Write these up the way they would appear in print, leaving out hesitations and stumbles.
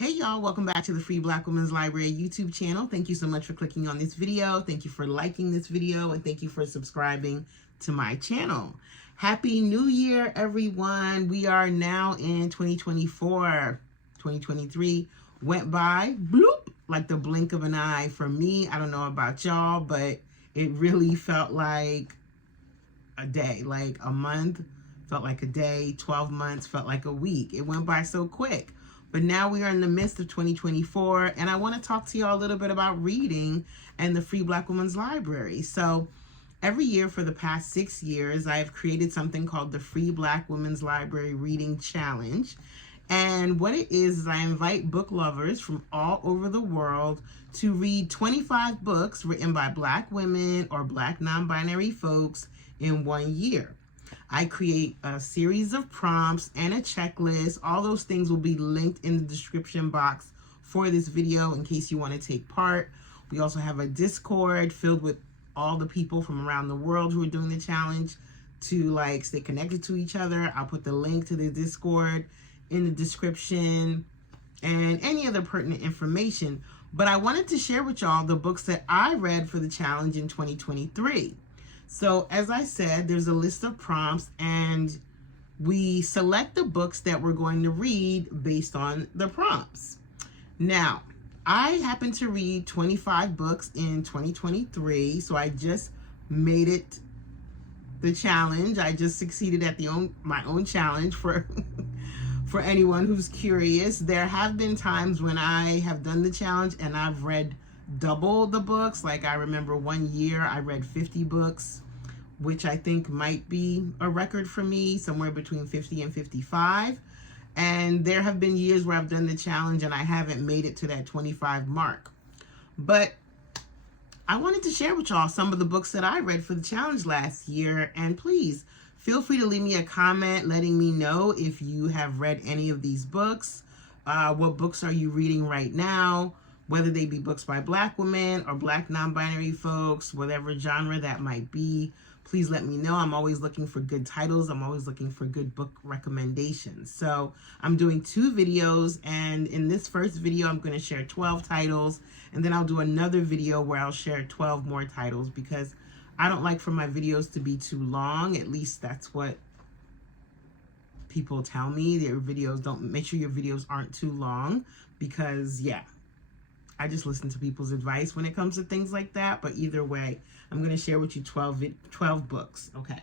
Hey y'all, welcome back to the Free Black Women's Library YouTube channel. Thank you so much for clicking on this video. Thank you for liking this video, and thank you for subscribing to my channel. Happy New Year, everyone. We are now in 2024. 2023 went by, bloop, like the blink of an eye for me. I don't know about y'all, but it really felt like a day, like a month felt like a day, 12 months felt like a week. It went by so quick. But now we are in the midst of 2024, and I want to talk to y'all a little bit about reading and the Free Black Women's Library. So every year for the past 6 years, I have created something called the Free Black Women's Library Reading Challenge. And what it is I invite book lovers from all over the world to read 25 books written by Black women or Black non-binary folks in 1 year. I create a series of prompts and a checklist. All those things will be linked in the description box for this video in case you want to take part. We also have a Discord filled with all the people from around the world who are doing the challenge to stay connected to each other. I'll put the link to the Discord in the description and any other pertinent information. But I wanted to share with y'all the books that I read for the challenge in 2023. So as I said, there's a list of prompts, and we select the books that we're going to read based on the prompts. Now, I happened to read 25 books in 2023, so I just made it the challenge. I just succeeded at my own challenge for for anyone who's curious. There have been times when I have done the challenge and I've read double the books. Like I remember 1 year I read 50 books, which I think might be a record for me, somewhere between 50 and 55. And there have been years where I've done the challenge and I haven't made it to that 25 mark. But I wanted to share with y'all some of the books that I read for the challenge last year. And please feel free to leave me a comment letting me know if you have read any of these books. What books are you reading right now? Whether they be books by Black women or Black non-binary folks, whatever genre that might be, please let me know. I'm always looking for good titles. I'm always looking for good book recommendations. So I'm doing 2 videos, and in this first video, I'm going to share 12 titles, and then I'll do another video where I'll share 12 more titles, because I don't like for my videos to be too long. At least that's what people tell me. Make sure your videos aren't too long, because yeah, I just listen to people's advice when it comes to things like that. But either way, I'm going to share with you 12 books. Okay.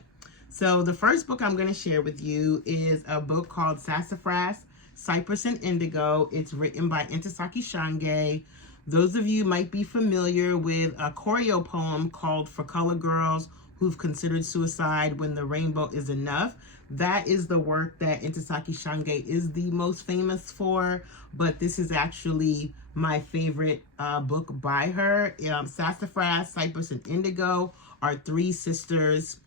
So the first book I'm going to share with you is a book called Sassafras, Cyprus, and Indigo. It's written by Intisaki Shange. Those of you might be familiar with a choreo poem called For Color Girls Who've Considered Suicide When the Rainbow Is Enough. That is the work that Intisaki Shange is the most famous for, but this is actually my favorite book by her. Sassafras, Cyprus, and Indigo are 3 sisters.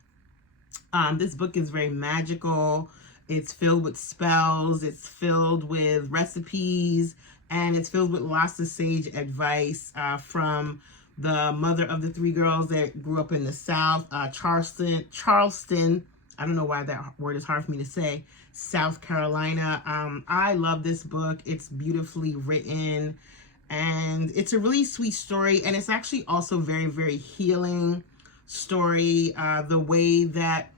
This book is very magical. It's filled with spells. It's filled with recipes, and it's filled with lots of sage advice from the mother of the 3 girls that grew up in the South, Charleston. I don't know why that word is hard for me to say. South Carolina. I love this book. It's beautifully written, and it's a really sweet story, and it's actually also very, very healing story. The way that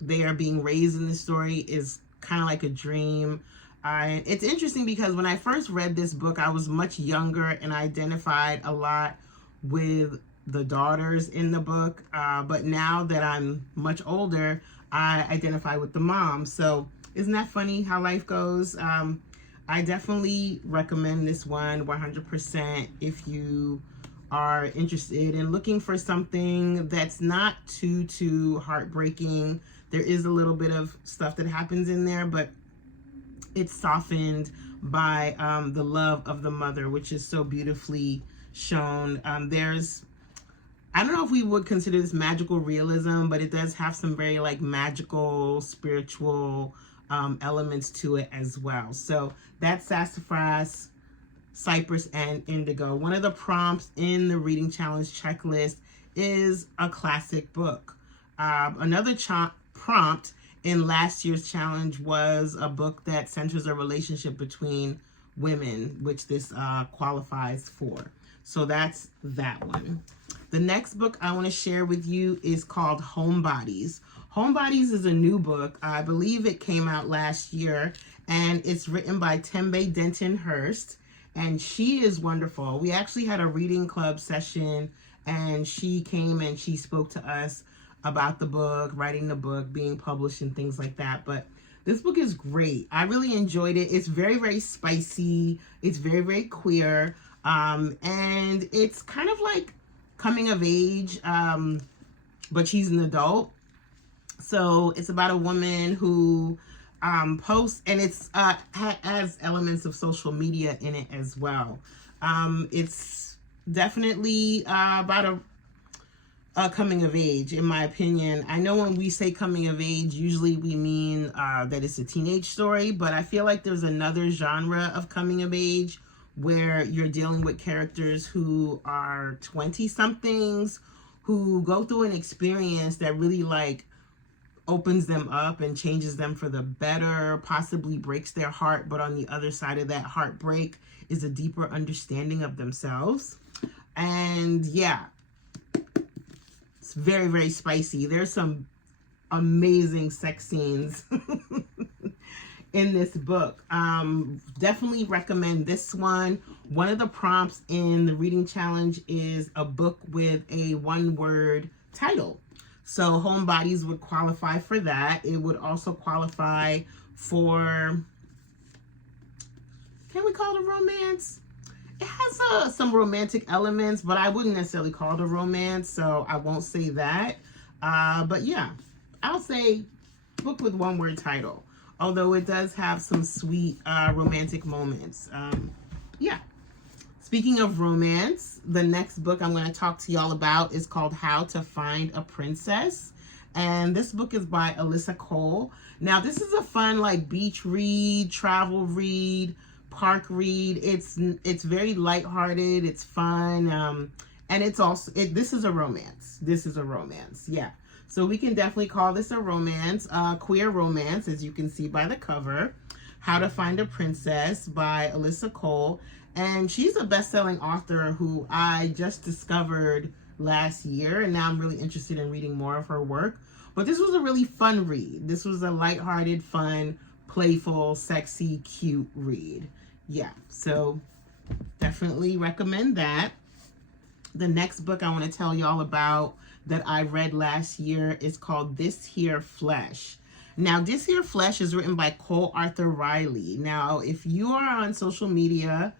they are being raised in this story is kind of like a dream. It's interesting because when I first read this book, I was much younger and I identified a lot with the daughters in the book. But now that I'm much older, I identify with the mom. So isn't that funny how life goes? I definitely recommend this one 100% if you are interested in looking for something that's not too heartbreaking. There is a little bit of stuff that happens in there, but it's softened by the love of the mother, which is so beautifully shown. I don't know if we would consider this magical realism, but it does have some very magical, spiritual elements to it as well. So that's Sassafras, Cyprus, and Indigo. One of the prompts in the reading challenge checklist is a classic book. Another prompt in last year's challenge was a book that centers a relationship between women, which this qualifies for. So that's that one. The next book I want to share with you is called Homebodies. Homebodies is a new book. I believe it came out last year, and it's written by Tembe Denton Hurst, and she is wonderful. We actually had a reading club session, and she came and she spoke to us about the book, writing the book, being published, and things like that. But this book is great. I really enjoyed it. It's very, very spicy. It's very, very queer. And it's kind of like coming of age, but she's an adult. So it's about a woman who posts, and it's has elements of social media in it as well. It's definitely about a coming of age, in my opinion. I know when we say coming of age, usually we mean that it's a teenage story, but I feel like there's another genre of coming of age where you're dealing with characters who are 20-somethings who go through an experience that really like opens them up and changes them for the better, possibly breaks their heart, but on the other side of that heartbreak is a deeper understanding of themselves. And yeah, it's very, very spicy. There's some amazing sex scenes in this book. Definitely recommend this one. One of the prompts in the reading challenge is a book with a one-word title. So Homebodies would qualify for that. It would also qualify for, can we call it a romance? It has some romantic elements, but I wouldn't necessarily call it a romance, so I won't say that. But yeah, I'll say book with one-word title, although it does have some sweet romantic moments. Yeah. Speaking of romance, the next book I'm going to talk to y'all about is called How to Find a Princess. And this book is by Alyssa Cole. Now, this is a fun, like, beach read, travel read, park read. It's very lighthearted. It's fun. And it's also, this is a romance. This is a romance. Yeah. So we can definitely call this a romance, queer romance, as you can see by the cover. How to Find a Princess by Alyssa Cole. And she's a best-selling author who I just discovered last year, and now I'm really interested in reading more of her work. But this was a really fun read. This was a lighthearted, fun, playful, sexy, cute read. Yeah, so definitely recommend that. The next book I want to tell y'all about that I read last year is called This Here Flesh. Now, This Here Flesh is written by Cole Arthur Riley. Now, if you are on social media,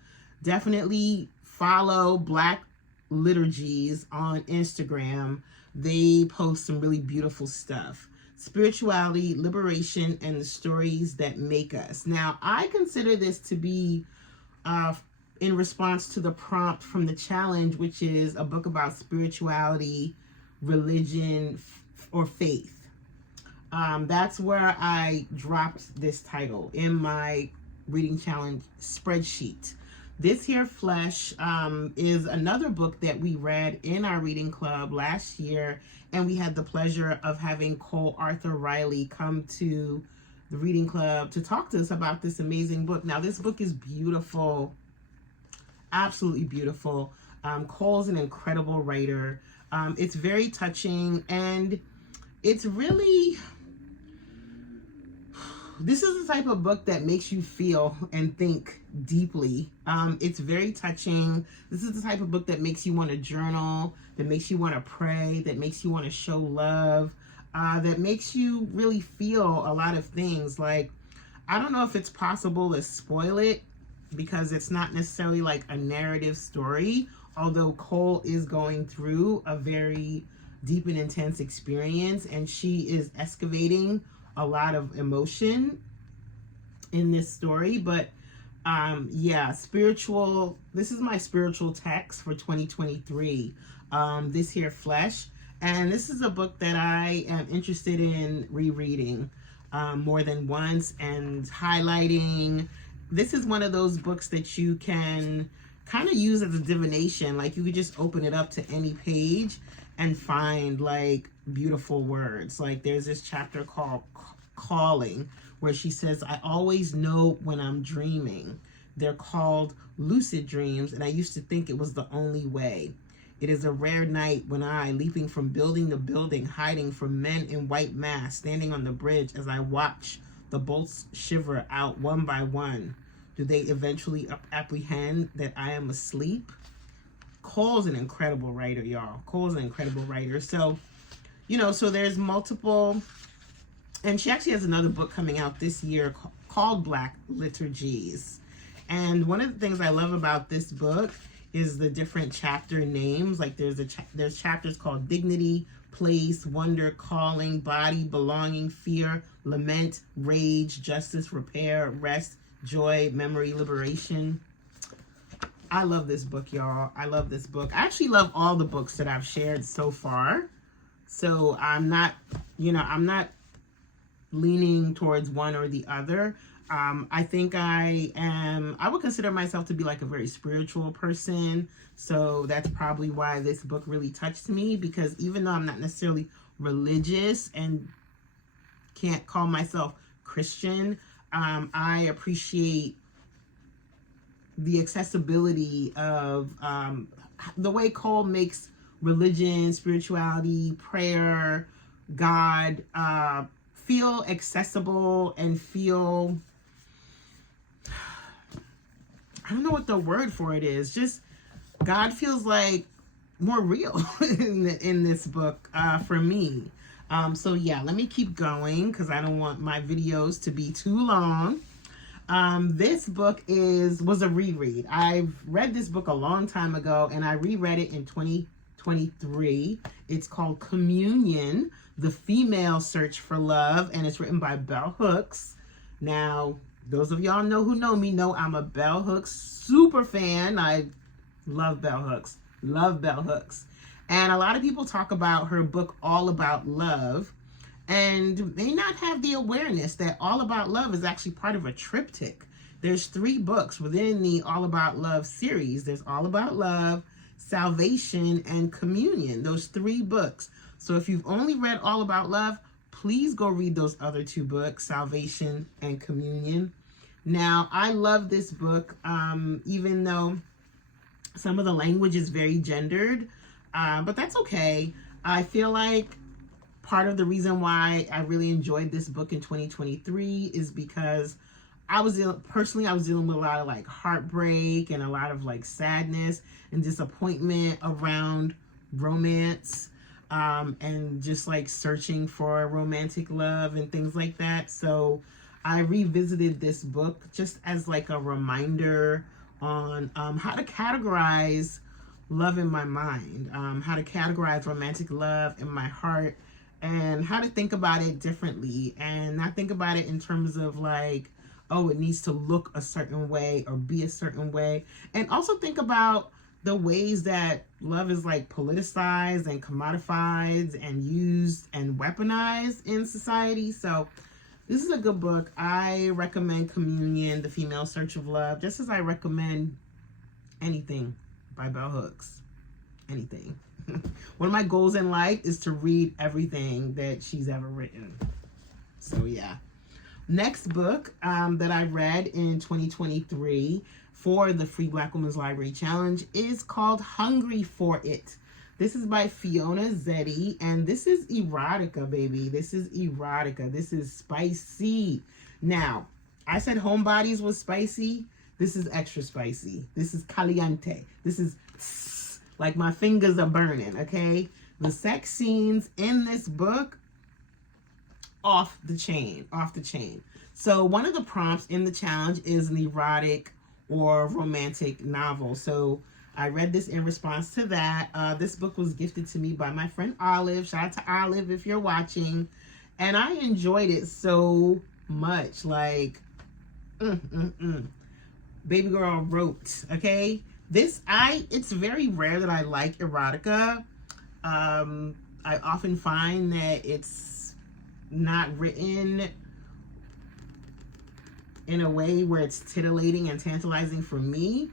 definitely follow Black Liturgies on Instagram. They post some really beautiful stuff. Spirituality, liberation, and the stories that make us. Now, I consider this to be in response to the prompt from the challenge, which is a book about spirituality, religion, or faith. That's where I dropped this title in my reading challenge spreadsheet. This Here Flesh is another book that we read in our reading club last year, and we had the pleasure of having Cole Arthur Riley come to the reading club to talk to us about this amazing book. Now, this book is beautiful, absolutely beautiful. Cole's an incredible writer. It's very touching, and it's really, this is the type of book that makes you feel and think deeply. It's very touching. This is the type of book that makes you want to journal, that makes you want to pray, that makes you want to show love, that makes you really feel a lot of things. Like, I don't know if it's possible to spoil it because it's not necessarily like a narrative story, although Cole is going through a very deep and intense experience, and she is excavating a lot of emotion in this story. But yeah, spiritual, this is my spiritual text for 2023, This Here Flesh. And this is a book that I am interested in rereading more than once and highlighting. This is one of those books that you can kind of use as a divination. Like, you could just open it up to any page and find like beautiful words. Like, there's this chapter called Calling, where she says, I always know when I'm dreaming. They're called lucid dreams, and I used to think it was the only way. It is a rare night when I, leaping from building to building, hiding from men in white masks, standing on the bridge as I watch the bolts shiver out one by one. Do they eventually apprehend that I am asleep? Cole's an incredible writer, y'all. Cole's an incredible writer. So, you know, so there's multiple, and she actually has another book coming out this year called Black Liturgies. And one of the things I love about this book is the different chapter names. Like there's chapters called Dignity, Place, Wonder, Calling, Body, Belonging, Fear, Lament, Rage, Justice, Repair, Rest, Joy, Memory, Liberation. I love this book, y'all. I love this book. I actually love all the books that I've shared so far. So I'm not, you know, I'm not leaning towards one or the other. I think I would consider myself to be like a very spiritual person. So that's probably why this book really touched me, because even though I'm not necessarily religious and can't call myself Christian, I appreciate the accessibility of the way Cole makes religion, spirituality, prayer, God feel accessible and feel, I don't know what the word for it is, just God feels like more real in this book for me. So yeah, let me keep going because I don't want my videos to be too long. This book was a reread. I've read this book a long time ago and I reread it in 2023. It's called Communion, The Female Search for Love, and it's written by Bell Hooks. Now, those of y'all who know me know I'm a Bell Hooks super fan. I love Bell Hooks. Love Bell Hooks. And a lot of people talk about her book, All About Love, and may not have the awareness that All About Love is actually part of a triptych. There's 3 books within the All About Love series. There's All About Love, Salvation, and Communion. Those 3 books. So if you've only read All About Love, please go read those other 2 books, Salvation and Communion. Now, I love this book, even though some of the language is very gendered, but that's okay. I feel like part of the reason why I really enjoyed this book in 2023 is because I was dealing with a lot of like heartbreak and a lot of like sadness and disappointment around romance, and just like searching for romantic love and things like that. So I revisited this book just as like a reminder on how to categorize love in my mind, how to categorize romantic love in my heart, and how to think about it differently and not think about it in terms of like, oh, it needs to look a certain way or be a certain way. And also think about the ways that love is like politicized and commodified and used and weaponized in society. So this is a good book. I recommend Communion, The Female Search of Love, just as I recommend anything by Bell Hooks. Anything. One of my goals in life is to read everything that she's ever written. So yeah. Next book that I read in 2023 for the Free Black Women's Library Challenge is called Hungry for It. This is by Fiona Zeddy, and this is erotica, baby. This is erotica. This is spicy. Now, I said Homebodies was spicy. This is extra spicy. This is caliente. This is like my fingers are burning, okay? The sex scenes in this book, off the chain. So one of the prompts in the challenge is an erotic or romantic novel. So I read this in response to that. This book was gifted to me by my friend Olive. Shout out to Olive if you're watching. And I enjoyed it so much. Like, baby girl wrote, okay? It's very rare that I like erotica. I often find that it's not written in a way where it's titillating and tantalizing for me.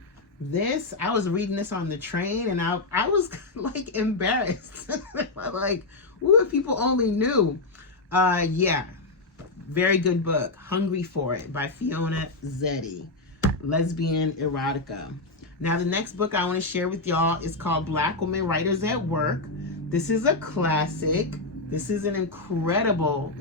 I was reading this on the train and I was like embarrassed. Like, ooh, if people only knew. Yeah, very good book. Hungry for It by Fiona Zeddy. lesbian erotica. Now, the next book I want to share with y'all is called Black Women Writers at Work. This is a classic. This is an incredible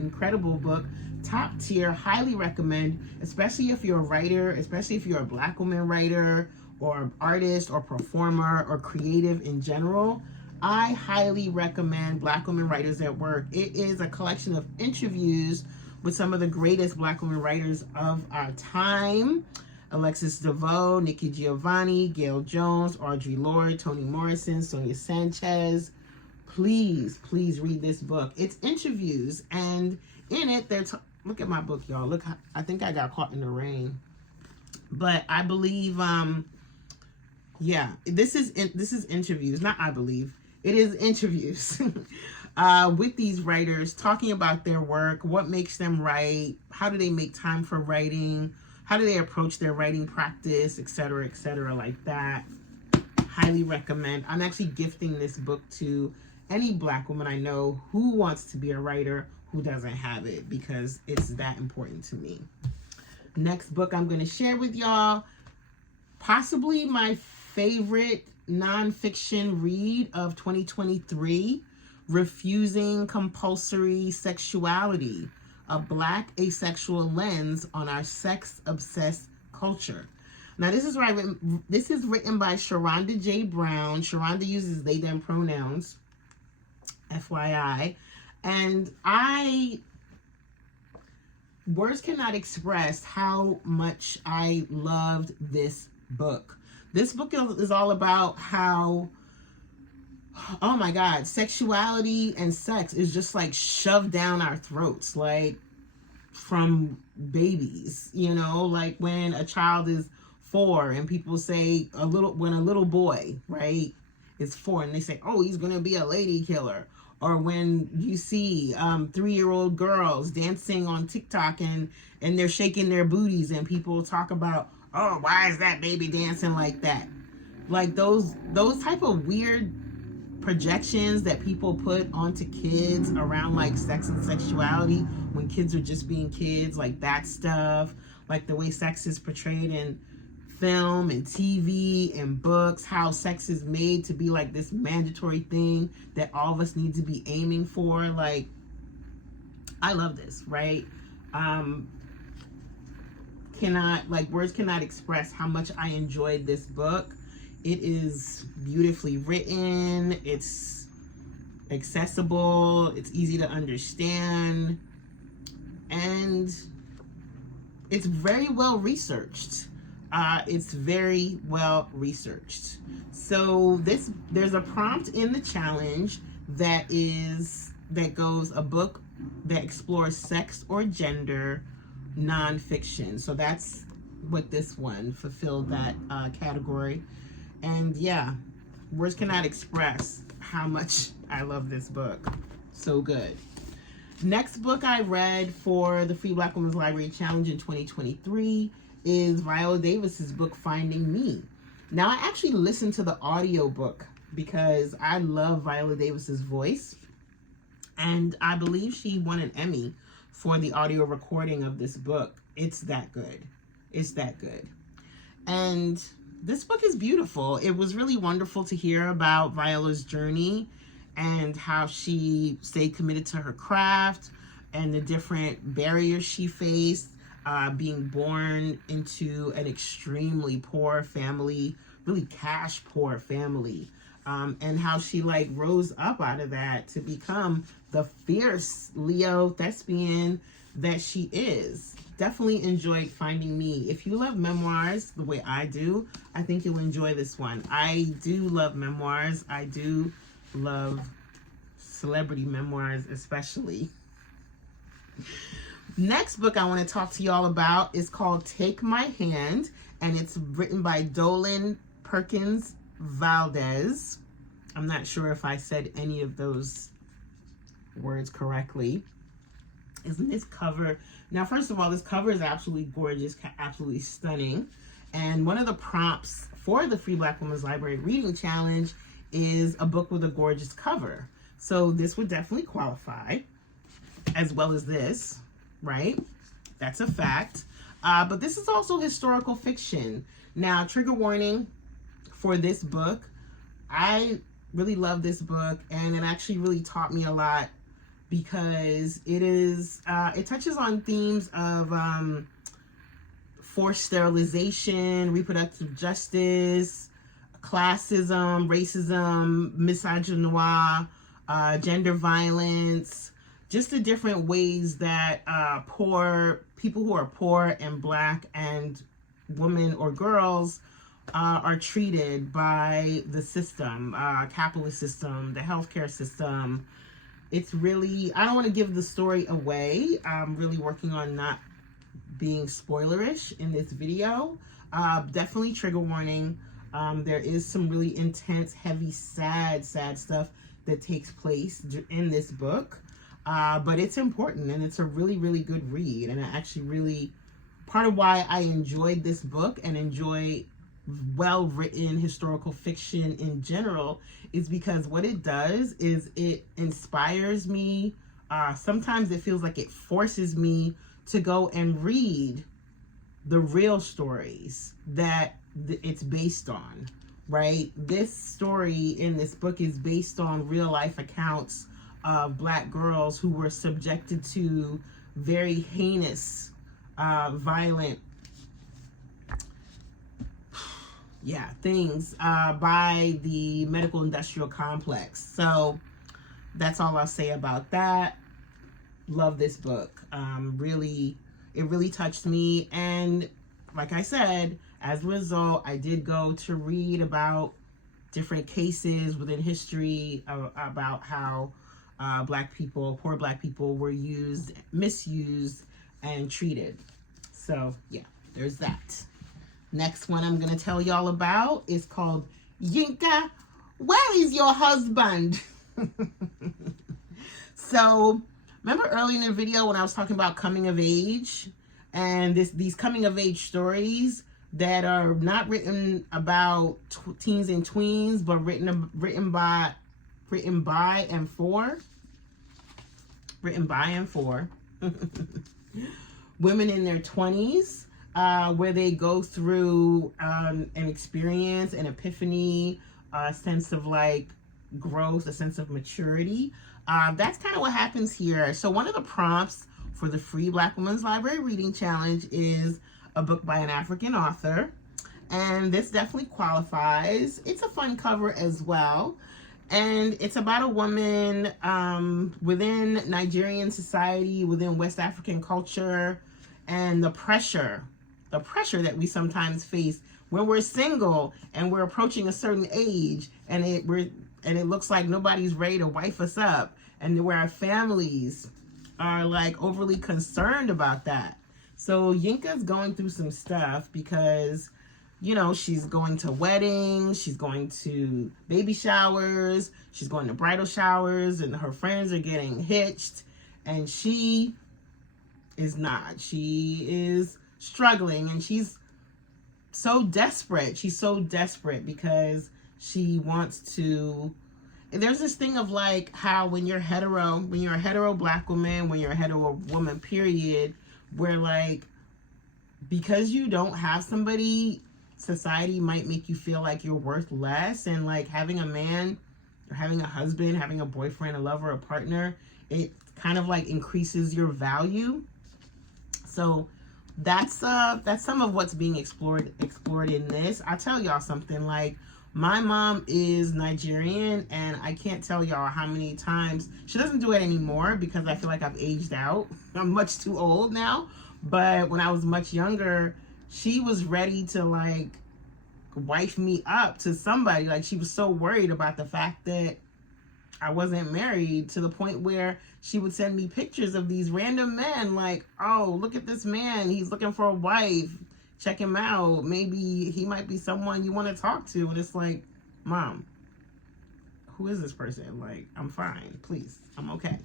book. Top tier, highly recommend, especially if you're a writer, especially if you're a Black woman writer or artist or performer or creative in general. I highly recommend Black Women Writers at Work. It is a collection of interviews with some of the greatest Black women writers of our time. Alexis DeVoe, Nikki Giovanni, Gail Jones, Audre Lorde, Toni Morrison, Sonia Sanchez. Please read this book. It's interviews, and in it, look at my book, y'all. Look, I think I got caught in the rain. But I believe, yeah, this is interviews. Not I believe. It is interviews with these writers talking about their work, what makes them write, how do they make time for writing, how do they approach their writing practice, etc., like that. Highly recommend. I'm actually gifting this book to any Black woman I know who wants to be a writer who doesn't have it, because it's that important to me. Next book I'm going to share with y'all, possibly my favorite nonfiction read of 2023, Refusing Compulsory Sexuality, a Black asexual lens on our sex-obsessed culture. Now, this is written by Sharonda J. Brown. Sharonda uses they, them pronouns, FYI. And words cannot express how much I loved this book. This book is all about how, oh my God, sexuality and sex is just like shoved down our throats, like from babies, you know, like when a child is 4 and people say when a little boy, right, is 4 and they say, oh, he's going to be a lady killer. Or when you see 3-year-old girls dancing on TikTok and they're shaking their booties and people talk about, oh, why is that baby dancing like that? Like those type of weird projections that people put onto kids around like sex and sexuality when kids are just being kids, like that stuff, like the way sex is portrayed in film and TV and books, how sex is made to be like this mandatory thing that all of us need to be aiming for. Like, I love this, right? Words cannot express how much I enjoyed this book. It is beautifully written, it's accessible, it's easy to understand, and it's very well researched. It's very well researched. So there's a prompt in the challenge that goes a book that explores sex or gender nonfiction. So that's what this one fulfilled that category. And yeah, words cannot express how much I love this book. So good. Next book I read for the Free Black Women's Library Challenge in 2023 is Viola Davis's book, Finding Me. Now, I actually listened to the audiobook because I love Viola Davis's voice. And I believe she won an Emmy for the audio recording of this book. It's that good. It's that good. And this book is beautiful. It was really wonderful to hear about Viola's journey and how she stayed committed to her craft and the different barriers she faced, being born into an extremely poor family, really cash poor family, and how she like rose up out of that to become the fierce Leo thespian that she is. Definitely enjoyed Finding Me. If you love memoirs the way I do, I think you'll enjoy this one. I do love memoirs. I do love celebrity memoirs especially. Next book I want to talk to y'all about is called Take My Hand, and it's written by Dolan Perkins Valdez. I'm not sure if I said any of those words correctly. Isn't this cover? Now, first of all, this cover is absolutely gorgeous, absolutely stunning. And one of the prompts for the Free Black Women's Library Reading Challenge is a book with a gorgeous cover. So this would definitely qualify, as well as this, right? That's a fact. But this is also historical fiction. Now, trigger warning for this book. I really love this book, and it actually really taught me a lot because it touches on themes of forced sterilization, reproductive justice, classism, racism, misogynoir, gender violence, just the different ways that people who are poor and Black and women or girls are treated by the system, capitalist system, the healthcare system. It's really, I don't want to give the story away. I'm really working on not being spoilerish in this video. Definitely trigger warning. There is some really intense, heavy, sad stuff that takes place in this book. But it's important, and it's a really, really good read. And I actually really, part of why I enjoyed this book and enjoy well-written historical fiction in general is because what it does is it inspires me. Sometimes it feels like it forces me to go and read the real stories that it's based on, right? This story in this book is based on real life accounts of Black girls who were subjected to very heinous, violent things by the medical industrial complex. So that's all I'll say about that. Love this book. It really touched me. And like I said, as a result, I did go to read about different cases within history about how poor Black people were misused, and treated. So yeah, there's that. Next one I'm going to tell y'all about is called Yinka, Where is Your Husband? So, remember early in the video when I was talking about coming of age? And these coming of age stories that are not written about teens and tweens, but written by and for women in their 20s. Where they go through an experience, an epiphany, a sense of like growth, a sense of maturity. That's kind of what happens here. So one of the prompts for the free Black Women's Library Reading Challenge is a book by an African author. And this definitely qualifies. It's a fun cover as well. And it's about a woman within Nigerian society, within West African culture, and the pressure that we sometimes face when we're single and we're approaching a certain age, and it looks like nobody's ready to wife us up, and where our families are like overly concerned about that. So Yinka's going through some stuff because, you know, she's going to weddings, she's going to baby showers, she's going to bridal showers, and her friends are getting hitched, and she is not. She is struggling, and she's so desperate. She's so desperate because she wants to. And there's this thing of like how when you're a hetero Black woman, when you're a hetero woman, period, where like because you don't have somebody, society might make you feel like you're worth less, and like having a man or having a husband, having a boyfriend, a lover, a partner, it kind of like increases your value. So that's some of what's being explored in this. I'll tell y'all something, like my mom is Nigerian, and I can't tell y'all how many times she doesn't do it anymore because I feel like I've aged out. I'm much too old now. But when I was much younger, she was ready to like wife me up to somebody. Like she was so worried about the fact that I wasn't married, to the point where she would send me pictures of these random men like, oh, look at this man, he's looking for a wife, check him out, maybe he might be someone you want to talk to. And it's like, Mom, who is this person? Like, I'm fine, please, I'm okay.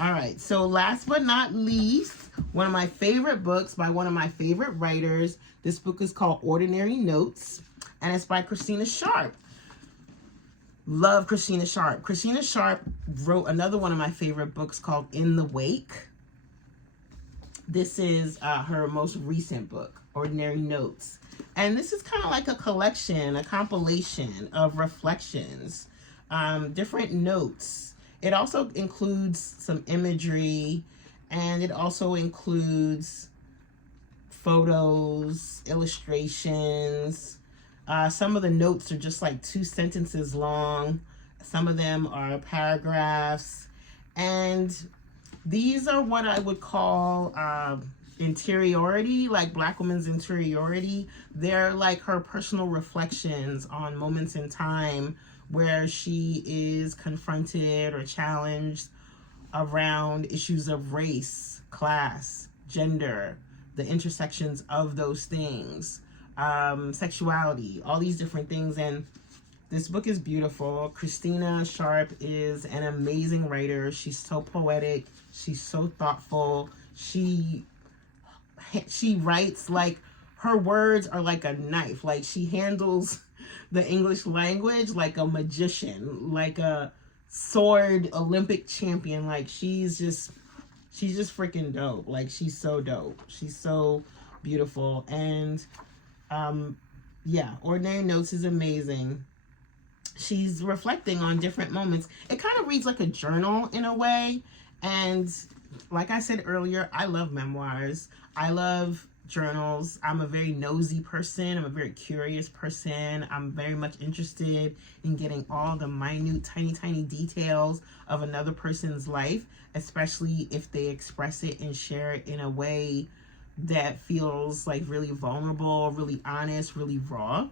All right, so last but not least, one of my favorite books by one of my favorite writers. This book is called Ordinary Notes, and it's by Christina Sharp. Love Christina Sharp. Christina Sharp wrote another one of my favorite books called In the Wake. This is her most recent book, Ordinary Notes. And this is kind of like a collection, a compilation of reflections, different notes. It also includes some imagery, and it also includes photos, illustrations. Some of the notes are just like 2 sentences long. Some of them are paragraphs. And these are what I would call interiority, like Black woman's interiority. They're like her personal reflections on moments in time where she is confronted or challenged around issues of race, class, gender, the intersections of those things, sexuality, all these different things. And this book is beautiful. Christina Sharp is an amazing writer. She's so poetic. She's so thoughtful. She writes like, her words are like a knife. Like, she handles the English language like a magician, like a sword Olympic champion. Like, she's just freaking dope. Like, she's so dope. She's so beautiful. And yeah, Ordinary Notes is amazing. She's reflecting on different moments. It kind of reads like a journal in a way. And like I said earlier, I love memoirs. I love journals. I'm a very nosy person. I'm a very curious person. I'm very much interested in getting all the minute, tiny details of another person's life, especially if they express it and share it in a way that feels like really vulnerable, really honest, really raw.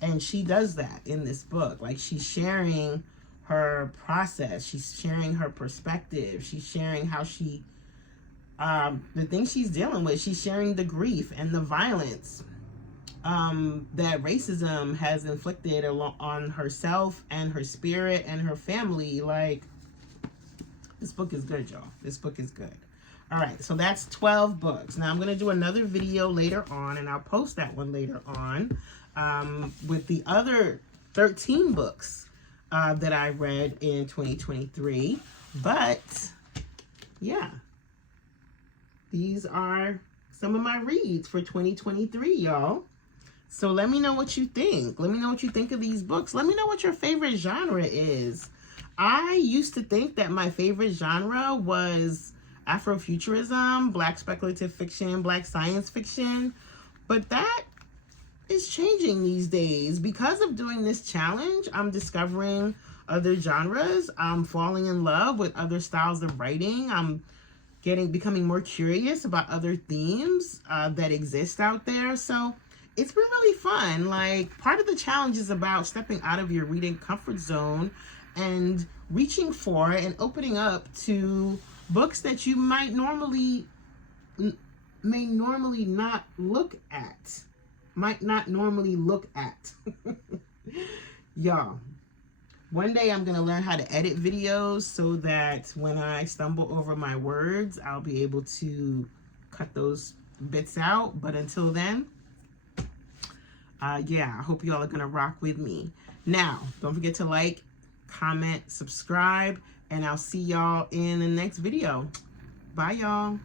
And she does that in this book. Like, she's sharing her process. She's sharing her perspective. She's sharing how she, the things she's dealing with. She's sharing the grief and the violence that racism has inflicted on herself and her spirit and her family. Like, this book is good, y'all. This book is good. All right, so that's 12 books. Now I'm going to do another video later on, and I'll post that one later on with the other 13 books that I read in 2023. But yeah, these are some of my reads for 2023, y'all. So let me know what you think. Let me know what you think of these books. Let me know what your favorite genre is. I used to think that my favorite genre was Afrofuturism, Black speculative fiction, Black science fiction, but that is changing these days. Because of doing this challenge, I'm discovering other genres. I'm falling in love with other styles of writing. I'm becoming more curious about other themes that exist out there. So it's been really fun. Like, part of the challenge is about stepping out of your reading comfort zone and reaching for and opening up to books that you may normally not look at. Y'all, one day I'm gonna learn how to edit videos so that when I stumble over my words, I'll be able to cut those bits out. But until then, yeah, I hope y'all are gonna rock with me. Now, don't forget to like, comment, subscribe, and I'll see y'all in the next video. Bye, y'all.